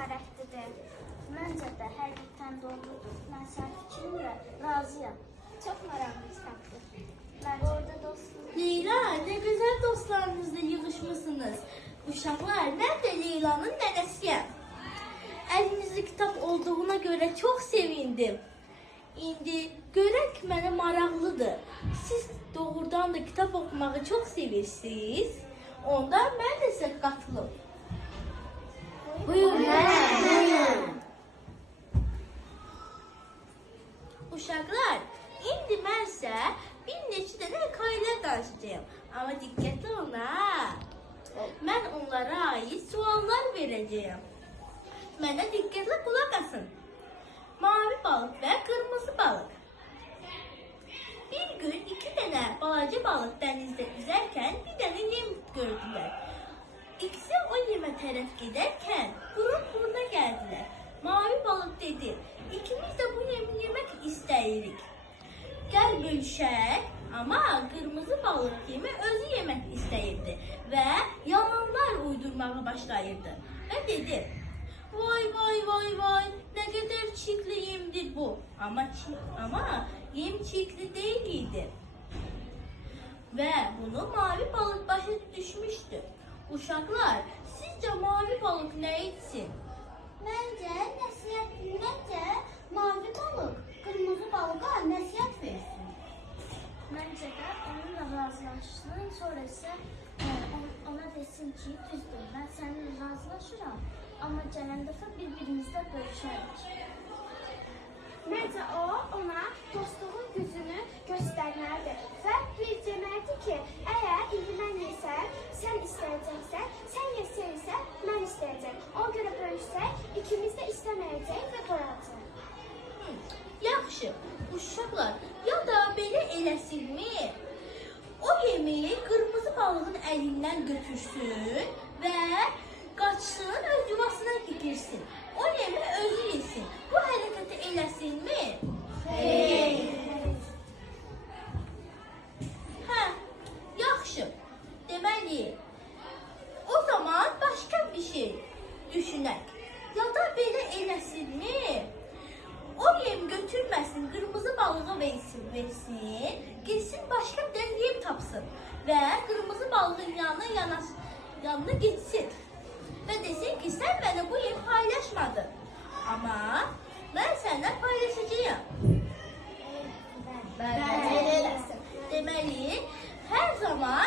cəsarətlidir. Məncə də həqiqətən doğrudur. Mən sənin fikrinlə razıyam. Çox maraqlı kitabdır. Mən orada dostum. Leyla, ne güzel dostlarınızla yığışmışsınız. Uşaqlar, mən də Leyla'nın nənəsiyəm. Əlinizdə kitab olduğuna görə çox sevindim. İndi görək mənə maraqlıdır. Siz doğrudan da kitab oxumağı çox sevirsiniz. Ondan mən də sizə qatılım. Buyurun. Uşaqlar, indi mən sizə bir neçə dənə hekayələr danışacağım. Amma diqqətli olun ha. Mən onlara ait suallar verəcəyim. Mənə diqqətlə qulaq asın. Mavi balıq və qırmızı balıq. Bir gün iki dənə balaca balıq dənizdə üzərkən bir dənə yem gördülər. İkisi o yemə tərəf gedərkən burun-buruna gəldilər. Mavi balıq dedi, ikimiz də bu yemi yemək istəyirik. Gəl bölüşək, amma qırmızı balıq yemi özü yemək istəyirdi və yalanlar uydurmağa başlayırdı. Və dedi, vay, nə qədər çirkli yemdir bu. Amma yem çirkli deyil idi. Və bunu mavi balıq başa düşmüşdü. Uşaqlar, sizcə mavi balıq nə etsin? Məncə mavi balıq qırmızı balığa nəsihət versin. Məncə də onunla razılaşsın, sonra isə ona desin ki, düzdür, mən səninlə razılaşıram, amma gələn dəfə bir-birimizdə bölüşərik. Məncə o ona dostluğun gücünü göstərməlidir və bildirməlidir ki, əgər indi mən yesəm, sən istəyəcəksən, sən yesəysə, mən istəyəcəm. O görə bölüşsək, ikimiz də istəməyəcək və doyacaq. Yaxşı, uşaqlar, ya da belə eləsinmi? O yemi qırmızı balığın əlindən götürsün və qaçsın, öz yuvasına girsin. O yemi özü yesin. Bu hərəkəti eləsinmi? Hə, yaxşı. Deməli, o zaman başqa bir şey düşünək. Ya da belə eləsinmi? O yem götürməsin, qırmızı balığa versin, gitsin başqa bir yem tapsın və qırmızı balığın yanına gitsin və desin ki, sən mənə bu yem paylaşmadın, amma mən səndən paylaşacağım. Deməli, hər zaman